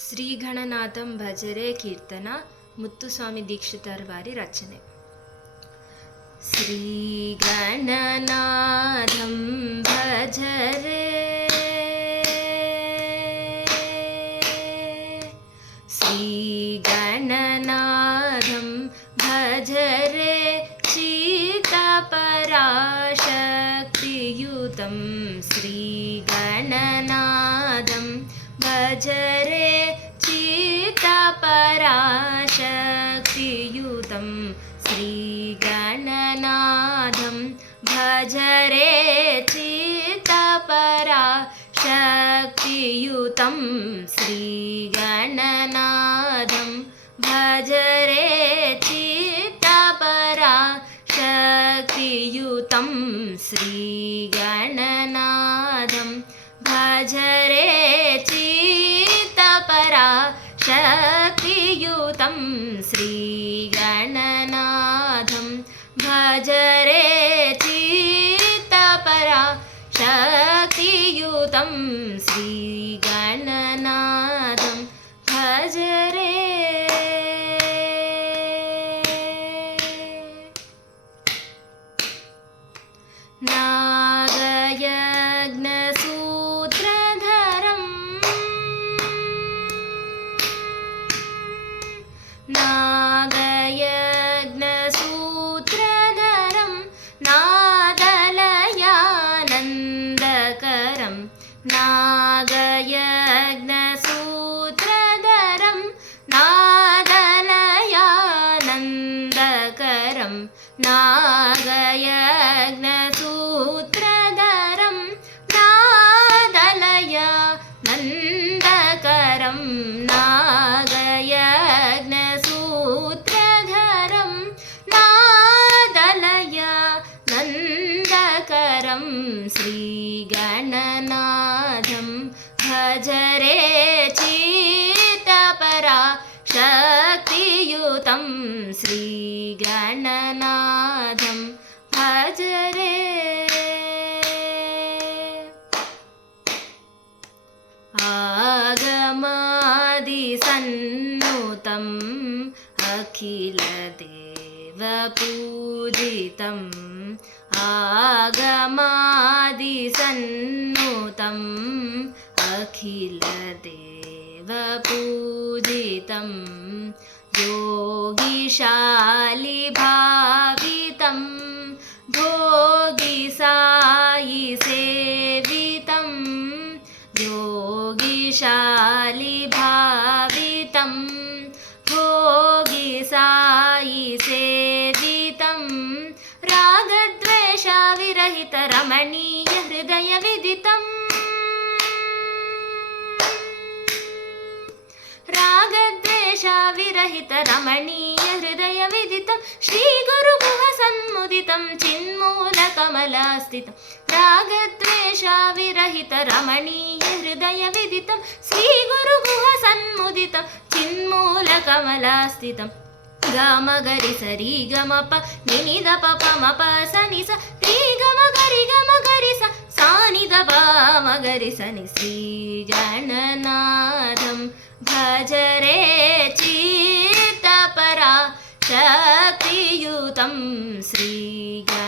ಶ್ರೀಗಣನಾಥಂ ಭಜರೆ ಕೀರ್ತನ ಮುತ್ತುಸ್ವಾಮಿ ದೀಕ್ಷಿತರ ವಾರಿ ರಚನೆ. ಶ್ರೀಗಣನಾಥಂ ಭಜರೆ ಶ್ರೀಗಣನಾಥಂ ಭಜರೆ ಚಿತ್ತಪರಾಶಕ್ತಿಯುತಂ ಶ್ರೀಗಣನಾಥಂ ಭಜರೆ ಚಿತ್ತಪರಾಶಕ್ತಿಯುತಂ ಶ್ರೀಗಣನಾಥಂ ಭಜರೆ ಚಿತ್ತಪರಾಶಕ್ತಿಯುತಂ ಶ್ರೀಗಣನಾಥಂ ಭಜರೆ ಚಿತ್ತಪರಾಶಕ್ತಿಯುತಂ ಶ್ರೀಗಣನಾಥಂ ಭಜರೆ ಚಿತ್ತಪರಾಶಕ್ತಿಯುತಂ ಶ್ರೀಗಣನಾಥಂ ಭಜರೆ ಚಿತ್ತಪರಾಶಕ್ತಿಯುತಂ ಶ್ರೀಗಣನಾಥಂ ಭಜರೆ. ನಾಗಯಜ್ಞಸೂತ್ರಧರಂ ನಾಗಯಜ್ಞಸೂತ್ರಧರಂ ನಾದಲಯಾನಂದಕರಂ ನಾಗಯಜ್ಞಸೂತ್ರಧರಂ ನಾದಲಯಾನಂದಕರಂ ನಾಗಯಜ್ಞಸೂತ್ರಧರಂ ನಾದಲಯಾನಂದಕರಂ ನಾಗಯಜ್ಞಸೂತ್ರಧರಂ ನಾದಲಯಾನಂದಕರಂ ಶ್ರೀಗಣನಾಥಂ ಭಜರೆ ಚಿತ್ತಪರಾಶಕ್ತಿಯುತಂ ಶ್ರೀಗಣನಾಥಂ ಭಜರೆ. ಆಗಮಾದಿಸನ್ನುತಂ ಅಖಿಲದೇವಪೂಜಿತಂ ಆಗಮಾದಿಸನ್ನುತಂ ಅಖಿಲದೇವಪೂಜಿತಂ ಯೋಗಿಶಾಲಿಭಾವಿತಂ ಭೋಗಿಸಾಯಿ ಸೇವಿತಂ ಯೋಗಿಶಾಲಿಭಾವಿತಂ ಭೋಗಿಸಾಯಿ ಸೇವಿತಂ ರಾಗದ್ವೇಷವಿರಹಿತ ರಮಣೀಯ ಹೃದಯ ವಿದಿತಂ ರಾಗದ್ವೇಷವಿರಹಿತ ರಮಣೀಯ ಹೃದಯ ವಿದಿತಂ ಶ್ರೀ ಗುರುಗುಹ ಸನ್ಮುದಿತಂ ಚಿನ್ಮೂಲಕಮಲಾಸ್ಥಿತಂ ರಾಗದ್ವೇಷವಿರಹಿತ ರಮಣೀಯ ಹೃದಯ ವಿದಿತಂ ಶ್ರೀ ಗುರುಗುಹ ಸನ್ಮುದಿತಂ ಚಿನ್ಮೂಲಕಮಲಾಸ್ಥಿತಂ ಗಮ ಗರಿ ಸರಿ ಗಮ ಪ ನಿನಿದ ಪ ಮ ಪ ಸ ನಿ ಸ ರಿ ಗಮ ಗರಿ ಸ ಸಾನಿದ ಪ ಮ ಗರಿ ಸ ನಿ ಶ್ರೀಗಣನಾಥಂ ಭಜರೆ ಚಿತ್ತಪರಾಶಕ್ತಿಯುತಂ ಶ್ರೀಗಣನಾಥಂ